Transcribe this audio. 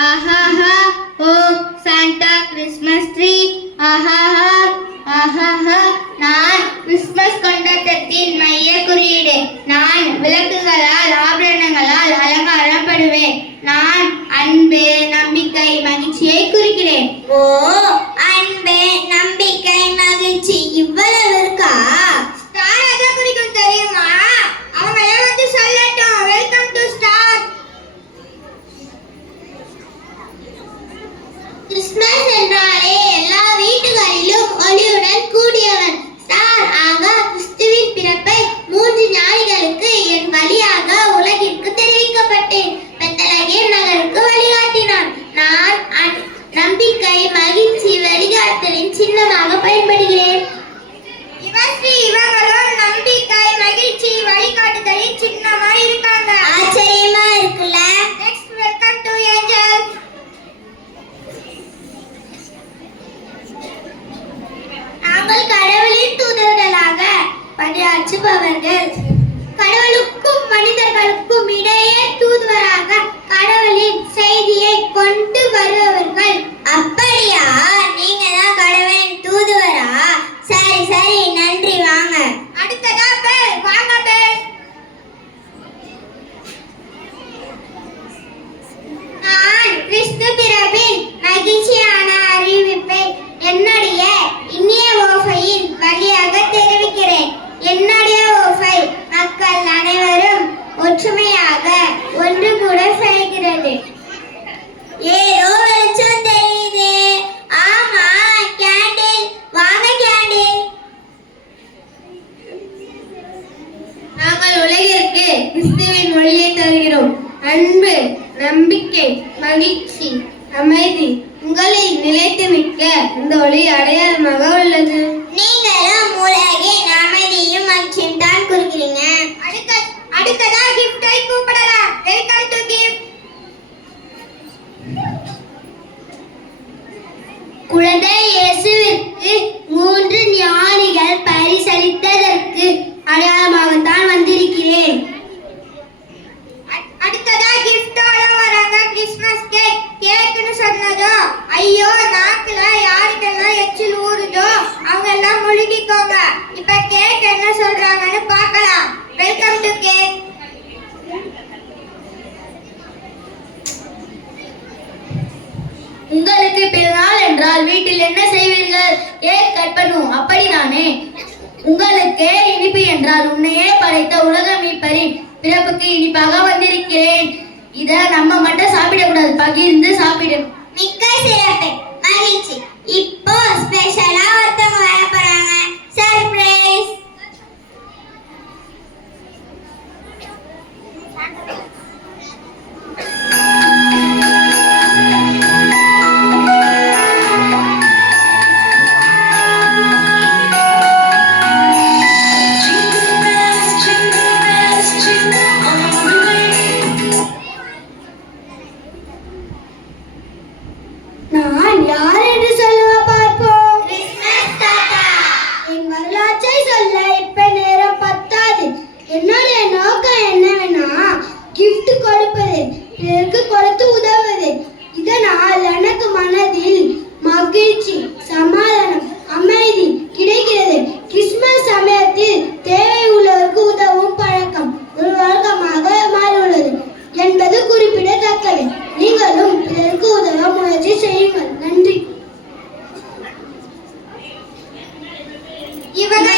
ஆஹாஹா ஓ Santa Christmas tree ஆஹாஹா ஆஹாஹா நான் கிறிஸ்மஸ் கொண்டாட்டத்தின் மைய குறியீடு. நான் விளக்குகளால் ஆபரணங்களால் அலங்காரப்படுவேன். நான் அன்பு நம்பிக்கை மகிழ்ச்சியை குறிக்கிறேன். ஓ அன்பு நம்பிக்கை மகிழ்ச்சி இவ்வளவு இருக்கா? ஸ்டார் எதை குறிக்கும் தெரியுமா? அவங்க வந்து சொல்லட்டும். Welcome to star. கிறிஸ்மஸ் என்றாலே எல்லா வீடுகளிலும் ஒளியுடன் கூடியவன் ஸ்டார் ஆக கிறிஸ்துவின் பிறப்பை 3 ஞாயிகளுக்கு என் வழியாக உலகிற்கு தெரிவிக்கப்பட்டேன். பெத்தலகேம் நகருக்கு வழிகாட்டினான். நான் நம்பிக்கை மகிழ்ச்சி வழிகாட்டலின் சின்னமாக பயன்படுகிறேன். இவங்களும் நம்பிக்கை மகிழ்ச்சி வழிகாட்டுதலின் சின்னமா இருக்காங்க. ஆச்சரியமா இருக்குல்ல? Next welcome to angels. நாங்கள் கடவுளின் தூதர்களாக பணியாற்றுபவர்கள். கடவுளுக்கும் மனிதர்களுக்கும் இடையே தூதுவராக கடவுளின் செய்தியை கொண்டு வருபவர்கள். அப்படியா? நீங்க தான் கடவுளின் தூதுவரா? சரி சரி, நன்றி. வாங்க. அடுத்ததா பெல். வாங்க பெல். நான் கிறிஸ்து பிறப்பின் மகிழ்ச்சியான அறிவிப்பை என்னுடைய இனிய ஓசையின் வழியாக தெரிவிக்கிறேன். என்னுடைய ஓசை மக்கள் அனைவரும் ஒற்றுமையாக ஒன்று கூட செய்கிறது. ஏதோ வெளிச்சம் தெரியுது. ஆமா, கேண்டில். வாங்க கேண்டில். நாங்கள் உலகிற்கு கிறிஸ்துவின் ஒளியை தருகிறோம். அன்பு நம்பிக்கை மகிழ்ச்சி அமைதி உங்களில் நிலைத்து நிற்க இந்த ஒளி அடையாளமாக உள்ளது. நீங்களும் உலகின் அமைதியும் மகிழ்ச்சியும் தான் குறிக்கிறீங்க. அடுத்ததா கிஃப்டை கூப்பிடலாம். Welcome to gift. குழந்தை இயேசுவிற்கு 3 ஞானிகள் பரிசளித்ததற்கு அடையாளமாகத்தான் வந்திருக்கிறேன். அடுத்ததா கிஃப்டோட வராங்க. Christmas cake. கேக்குன்னு சொன்னதோ ஐயோ நாக்குல யாருக்கெல்லாம் எச்சில் ஊறுதோ அவங்க எல்லாம் முழுகிக்கோங்க. இப்ப கேக் என்ன சொல்றாங்கன்னு பார்க்கலாம். Welcome to cake. உங்களுக்கு பிறநாள் என்றால் வீட்டில் என்ன செய்வீர்கள்? கேக் கட் பண்ணுவோம், அப்படிதானே? உங்களுக்கு இனிப்பு என்றால் உன்னையே படைத்த உலக மீட்பரின் பிறப்புக்கு இனிப்பாக வந்திருக்கிறேன். இத நம்ம மட்டும் சாப்பிடக்கூடாது, பகிர்ந்து சாப்பிடணும். மிக்க சிறப்பு, மகிழ்ச்சி. இப்போ ஸ்பெஷலா ஒருத்தவங்க வர போறாங்க. சர்ப்ரைஸ். நான் யார் என்று சொல்லுவ பார்ப்போம். கிறிஸ்மஸ் தாத்தா. என் வரலாற்றை சொல்ல இப்ப நேரம் பத்தாது. என்னுடைய நோக்கம் என்னவென்னா gift கொடுப்பது, பிறருக்கு கொடுத்து உதவுவது. இதனால் எனக்கு மனதில் மகிழ்ச்சி, சமாதானம், அமைதி கிடைக்கிறது. கிறிஸ்மஸ் சமயத்தில் தேவை உள்ளவருக்கு உதவும் பழக்கம் ஒரு வழக்கமாக மாறியுள்ளது என்பது குறிப்பிடத்தக்கது. நீங்களும் பிறருக்கு உதவ முயற்சி செய்யுங்கள். நன்றி. இவங்க